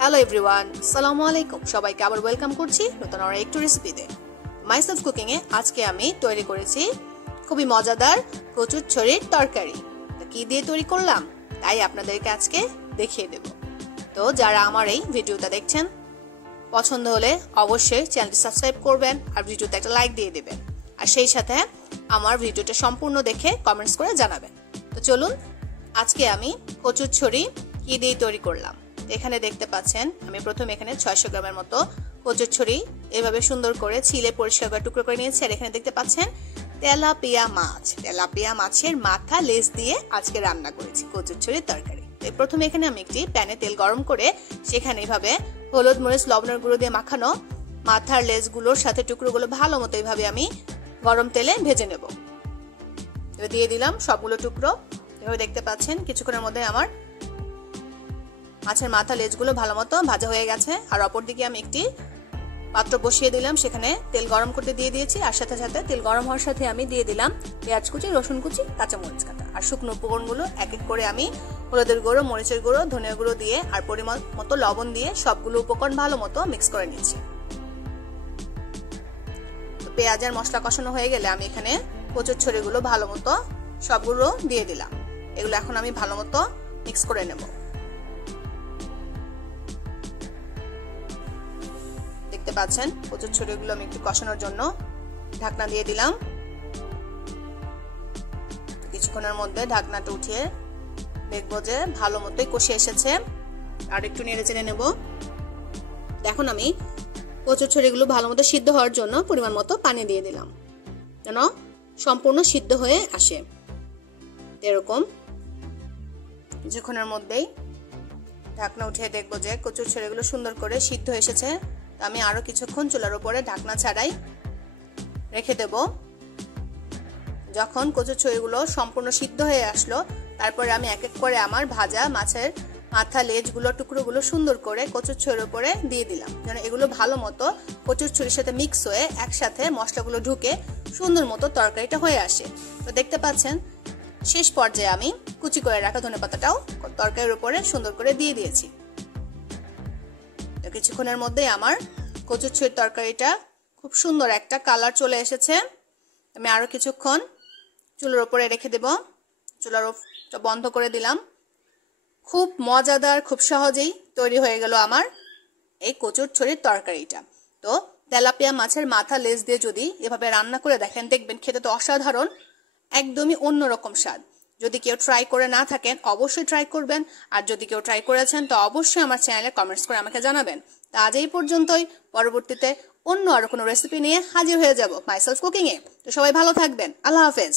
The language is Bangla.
হ্যালো এভরিওয়ান, আসসালামু আলাইকুম। সবাইকে আবার ওয়েলকাম করছি নতুন আর একটু রেসিপিতে। মাইসেলফ কুকিং এ আজকে আমি তৈরি করেছি খুবই মজাদার কচুর ছড়ির তরকারি। কি দিয়ে তৈরি করলাম তাই আপনাদেরকে আজকে দেখিয়ে দেব। তো যারা আমার এই ভিডিওটা দেখছেন, পছন্দ হলে অবশ্যই চ্যানেলটি সাবস্ক্রাইব করবেন আর ভিডিওতে একটা লাইক দিয়ে দেবেন, আর সেই সাথে আমার ভিডিওটা সম্পূর্ণ দেখে কমেন্টস করে জানাবেন। তো চলুন, আজকে আমি কচুর ছড়ি কি দিয়ে তৈরি করলাম। এখানে দেখতে পাচ্ছেন আমি প্রথমে এখানে 600 গ্রামের মতো কচুর ছড়ি এভাবে সুন্দর করে ছিলে পরিষ্কার করে টুকরো করে নিয়েছি। আর এখানে দেখতে পাচ্ছেন তেলাপিয়া মাছের মাথা লেজ দিয়ে আজকে রান্না করেছি কচুর ছড়ির তরকারি। প্রথমে এখানে আমি একটি প্যানে তেল গরম করে সেখানে এভাবে হলুদ মরিচ লবণের গুঁড়ো দিয়ে মাখানো মাথার লেজগুলোর সাথে টুকরোগুলো ভালো মতো এইভাবে আমি গরম তেলে ভেজে নেব। দিয়ে দিলাম সবগুলো টুকরো। এভাবে দেখতে পাচ্ছেন কিছুক্ষণের মধ্যে আমার মাছের মাথা লেজগুলো ভালো মতো ভাজা হয়ে গেছে। আর অপরদিকে আমি একটি পাত্র বসিয়ে দিলাম, সেখানে তেল গরম করতে দিয়ে দিয়েছি। আর সাথে সাথে তেল গরম হওয়ার সাথে আমি দিয়ে দিলাম পেঁয়াজ কুচি, রসুন কুচি, কাঁচামরিচ কাটা আর শুকনো উপকরণগুলো এক এক করে আমি হলুদের গুঁড়ো, মরিচের গুঁড়ো, ধনিয়ার গুঁড়ো দিয়ে আর পরিমাণ মতো লবণ দিয়ে সবগুলো উপকরণ ভালো মতো মিক্স করে নিচ্ছি। পেঁয়াজ আর মশলা কষানো হয়ে গেলে আমি এখানে কচুর ছড়িগুলো ভালো মতো সবগুলো দিয়ে দিলাম। এগুলো এখন আমি ভালো মতো মিক্স করে নেব। দেখতে পাচ্ছেন কচুর ছড়িগুলো আমি একটু কষানোর জন্য ঢাকনা দিয়ে দিলাম। কিছুক্ষণের মধ্যে ঢাকনাটা উঠিয়ে দেখবো যে ভালো মতোই কষে এসেছে। আর একটু নেড়ে চেড়ে নেব। এখন আমি কচুর ছড়িগুলো ভালো মতো সিদ্ধ হওয়ার জন্য পরিমাণ মতো পানি দিয়ে দিলাম, যেন সম্পূর্ণ সিদ্ধ হয়ে আসে। এরকম কিছুক্ষণের মধ্যেই ঢাকনা উঠিয়ে দেখবো যে কচুর ছড়িগুলো সুন্দর করে সিদ্ধ এসেছে। আমি আরো কিছুক্ষণ চুলার উপরে ঢাকনা ছাড়াই রেখে দেব। যখন কচুর ছড়িগুলো সম্পূর্ণ সিদ্ধ হয়ে আসলো, তারপরে আমি এক এক করে আমার ভাজা মাছের মাথা লেজগুলো টুকরোগুলো সুন্দর করে কচুর ছড়ির উপরে দিয়ে দিলাম, যেন এগুলো ভালো মতো কচুর ছড়ির সাথে মিক্স হয়ে একসাথে মশলাগুলো ঢুকে সুন্দর মতো তরকারিটা হয়ে আসে। তো দেখতে পাচ্ছেন শেষ পর্যায়ে আমি কুচি করে রাখা ধনেপাতাটাও তরকারির উপরে সুন্দর করে দিয়ে দিয়েছি। কিছুক্ষণের মধ্যে আমার কচুর ছড়ির তরকারিটা খুব সুন্দর একটা কালার চলে এসেছে। আমি আরো কিছুক্ষণ চুলার উপরে রেখে দেব। চুলার বন্ধ করে দিলাম। খুব মজাদার, খুব সহজেই তৈরি হয়ে গেল আমার এই কচুর ছড়ির তরকারিটা। তো তেলাপিয়া মাছের মাথা লেজ দিয়ে যদি এভাবে রান্না করে দেখেন, দেখবেন খেতে তো অসাধারণ, একদমই অন্যরকম স্বাদ। যদি কেউ ট্রাই করে না থাকেন অবশ্যই ট্রাই করবেন, আর যদি কেউ ট্রাই করেছেন তো অবশ্যই আমার চ্যানেলে কমেন্টস করে আমাকে জানাবেন। তা আজ এই পর্যন্তই। পরবর্তীতে অন্য আরো কোনো রেসিপি নিয়ে হাজির হয়ে যাব মাইসেলফ কুকিং এ। তো সবাই ভালো থাকবেন। আল্লাহ হাফেজ।